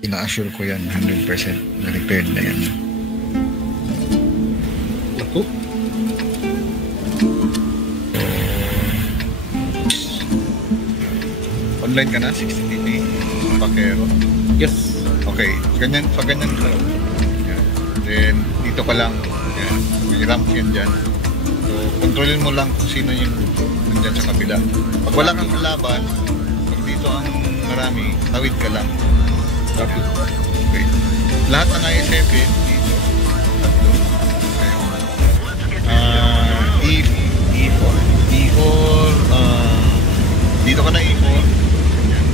ina-assure ko yan, 100% na repaired na yan. Ako? Online ka na, 60TP, Pakero. Yes. Okay, ganyan, pag ganyan ka. Yan. Then, dito ka lang. Yan. May ramp yan dyan. So, kontrolin mo lang kung sino yung nandyan sa kabila. Pag wala kang kalaban, pag dito ang marami, tawid ka lang. Copy. Okay. Lahat ng I7 dito. Tatlo. Okay. E4. E4, dito ka na E4. Yan.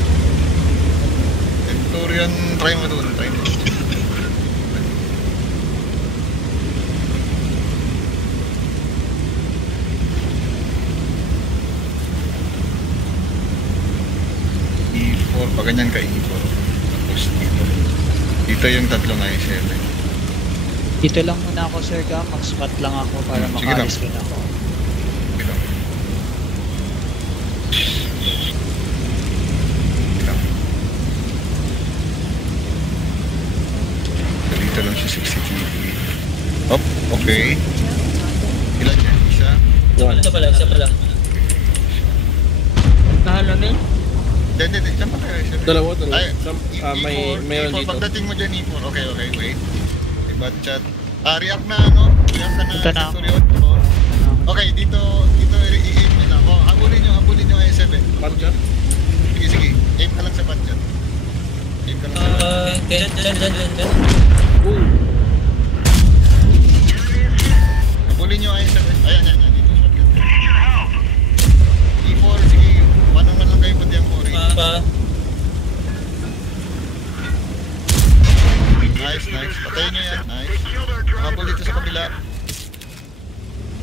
Centurion, try mo doon. Try mo. E4, pag ganyan ka E4. Tapos dito. Dito yung tatlong I7. Dito lang muna ako, Sir Gam. Mag-spot lang ako para Sige lang. makalis ka na ako. Dito. Dito. Dito lang siya 60 TV. Op, okay. Ilan yan? Isa? One. Isa pala. Namin? Hindi. Diyan pa kayo. I7. Dalawa. Ay, Mayroon E4, dito. pagdating mo dyan E4. Okay, wait. May bad chat. React na ano? React ka na Punta na ako. Centurion. Okay, dito i-aim nyo lang. Habulin nyo I7. Puncher. Sige. Aim ka lang sa bad chat. Aim ka lang sa bad chat. Dyan. Ooh. Habulin nyo I7. Ayan. Dito. Shotgun. E4, sige. Paano man lang kayo pati ang Mori. Nice. Patayin nyo yan. Nice. Habol dito sa kabila.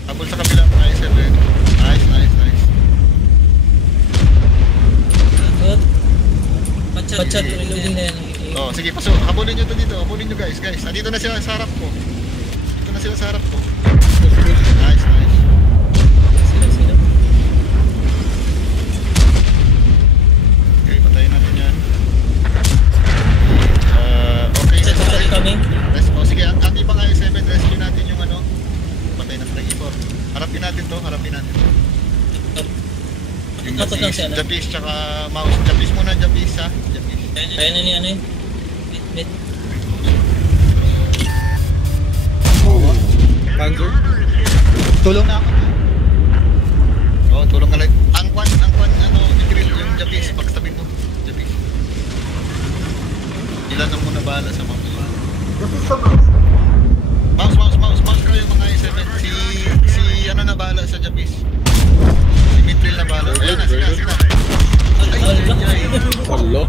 Habol sa kabila. I7. Nice. Pachat, reloading na yan. Oh, sige, pasok. Habulin nyo to dito. Habulin nyo guys. Nandito na sila sa harap ko. Nice. Sila. Okay, patayin natin yan. Okay. Pachat coming. Sige, ang ibang I7, rescue natin yung ano. Patay natin ng E4. Harapin natin to. Yung Tapos lang siya, no? Japis, tsaka mouse. Japis muna, Japis ha. Japis. Kaya na niya ano yun. Mid. Panzer. Tulong na ako. Oo, tulong ka lang. Ang kwan, ano, i-grill yung Japis. Pagsabi mo, Japis. Ilan ang muna bahala sa mouse. Mouse kayo mga I7. Si ano na bahala sa Japis. Si Mitril na bahala. Ayan na, sige na. Hello.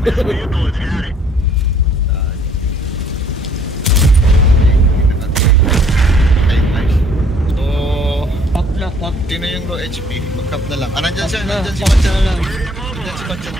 Okay, nice. So, Pop na. sino yung low HP? Mag-cap na lang. Nandyan si Batchan. Nandyan si Batchan.